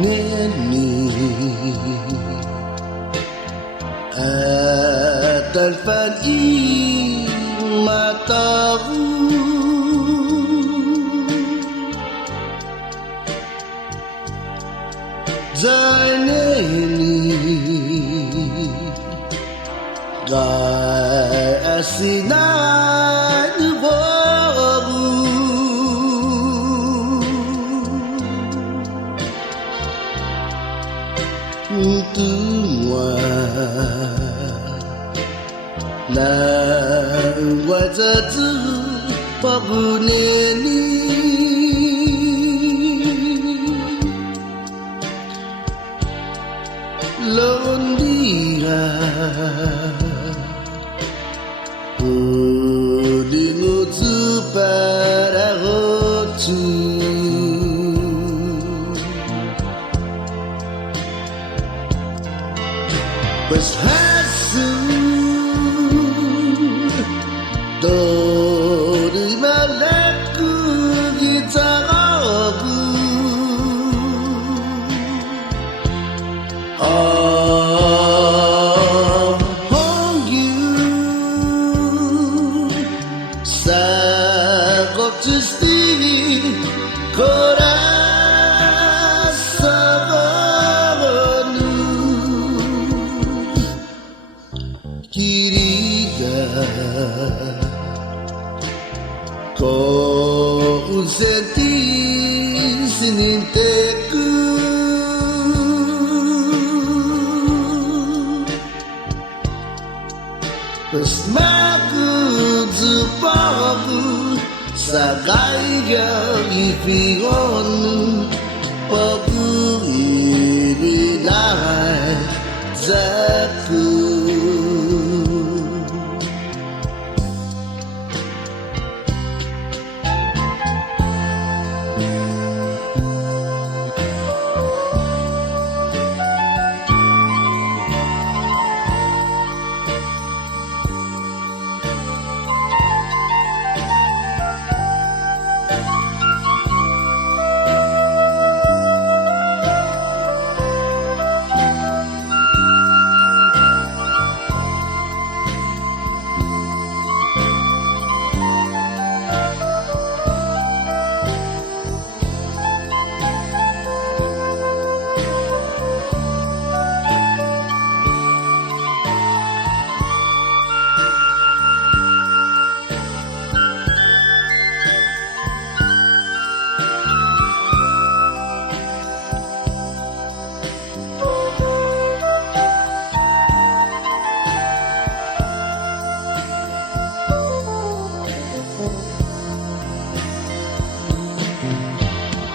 neni atalfan I mataku Zaineni Gai asinan babu Tua Na wajatu babu neni Londiha Udingutu para rotu Mas hasu Dori malaku gitaraku Kau senti sininteku Pesmaku zupaku Sagaiga ifigonu Paku ibinai zaku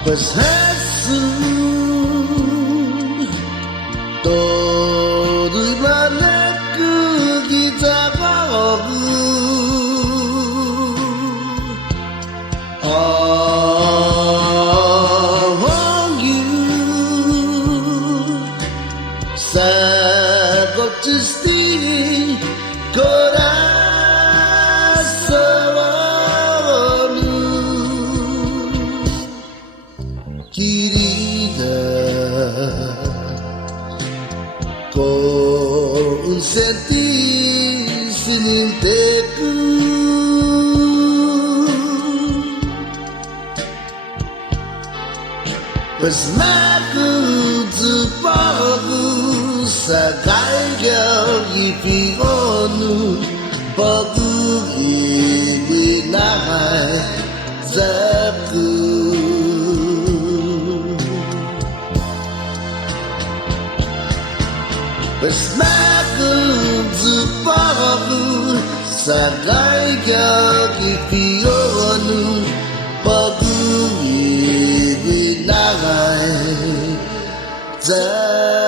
Peshasu todo ibanaku gitaraku Oh you Sagot justi Querida, consenti sininteku Pesmaku zupaku Sagaiga ifigonu Paku ibinai zaku Pesmaku zupaku Sagaiga ifigonu Paku ibinai zaku